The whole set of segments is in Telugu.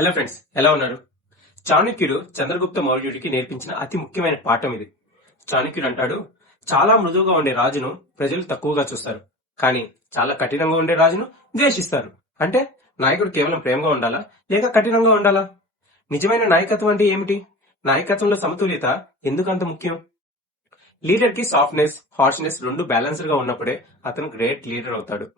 హలో ఫ్రెండ్స్, ఎలా ఉన్నారు? చాణక్యుడు చంద్రగుప్త మౌర్యుడికి నేర్పించిన అతి ముఖ్యమైన పాఠం ఇది. చాణక్యుడు అంటాడు, చాలా మృదువుగా ఉండే రాజును ప్రజలు తక్కువగా చూస్తారు, కానీ చాలా కఠినంగా ఉండే రాజును ద్వేషిస్తారు. అంటే నాయకుడు కేవలం ప్రేమగా ఉండాలా లేక కఠినంగా ఉండాలా? నిజమైన నాయకత్వం అంటే ఏమిటి? నాయకత్వంలో సమతుల్యత ఎందుకంత ముఖ్యం? లీడర్ కి సాఫ్ట్నెస్, హార్ష్నెస్ రెండు బ్యాలెన్స్డ్ గా ఉన్నప్పుడే అతను గ్రేట్ లీడర్ అవుతాడు.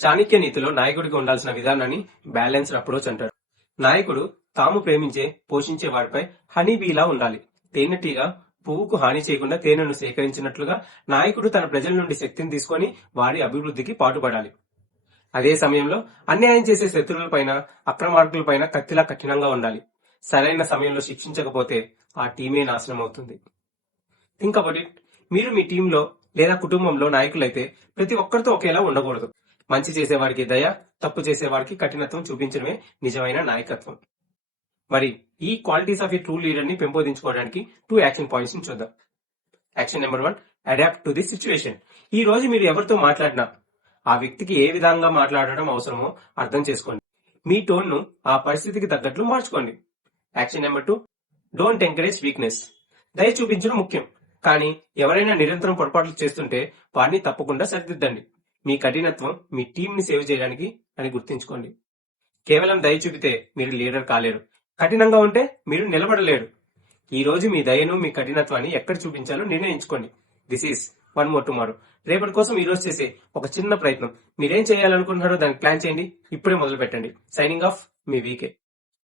చాణక్య నీతిలో నాయకుడికి ఉండాల్సిన విధానాన్ని బ్యాలెన్స్డ్ అప్రోచ్ అంటారు. నాయకుడు తాము ప్రేమించే, పోషించే వారిపై హనీబీలా ఉండాలి. తేనెటీగ పువ్వుకు హాని చేయకుండా తేనెను సేకరించినట్లుగా నాయకుడు తన ప్రజల నుండి శక్తిని తీసుకొని వారి అభివృద్ధికి పాటుపడాలి. అదే సమయంలో అన్యాయం చేసే శత్రువులపైన, అక్రమార్కులపైన కత్తిలా కఠినంగా ఉండాలి. సరైన సమయంలో శిక్షించకపోతే ఆ టీమే నాశనం అవుతుంది. Think about it. మీరు మీ టీంలో లేదా కుటుంబంలో నాయకులైతే ప్రతి ఒక్కరితో ఒకేలా ఉండకూడదు. మంచి చేసేవారికి దయ, తప్పు చేసేవారికి కఠినత్వం చూపించడమే నిజమైన నాయకత్వం. మరి ఈ qualities of a true leader ని పెంపొందించుకోవడానికి 2 యాక్షన్ పాయింట్స్ ని చూద్దాం. Action number 1, adapt to the situation. ఈ రోజు మీరు ఎవరితో మాట్లాడినా ఆ వ్యక్తికి ఏ విధంగా మాట్లాడడం అవసరమో అర్థం చేసుకోండి. మీ టోన్ ను ఆ పరిస్థితికి తగ్గట్లు మార్చుకోండి. Action number 2, don't encourage weakness. దయ చూపించడం ముఖ్యం, కానీ ఎవరైనా నిరంతరం పొరపాట్లు చేస్తుంటే వారిని తప్పకుండా సరిదిద్దండి. మీ కఠినత్వం మీ టీం ని సేవ్ చేయడానికి అని గుర్తుంచుకోండి. కేవలం దయ చూపితే మీరు లీడర్ కాలేరు, కఠినంగా ఉంటే మీరు నిలబడలేరు. ఈ రోజు మీ దయను, మీ కఠినత్వాన్ని ఎక్కడ చూపించాలో నిర్ణయించుకోండి. This is one more tomorrow. రేపటి కోసం ఈ రోజు చేసే ఒక చిన్న ప్రయత్నం. మీరేం చేయాలనుకుంటున్నారో దానికి ప్లాన్ చేయండి. ఇప్పుడే మొదలు పెట్టండి. సైనింగ్ ఆఫ్, మీ వీకే.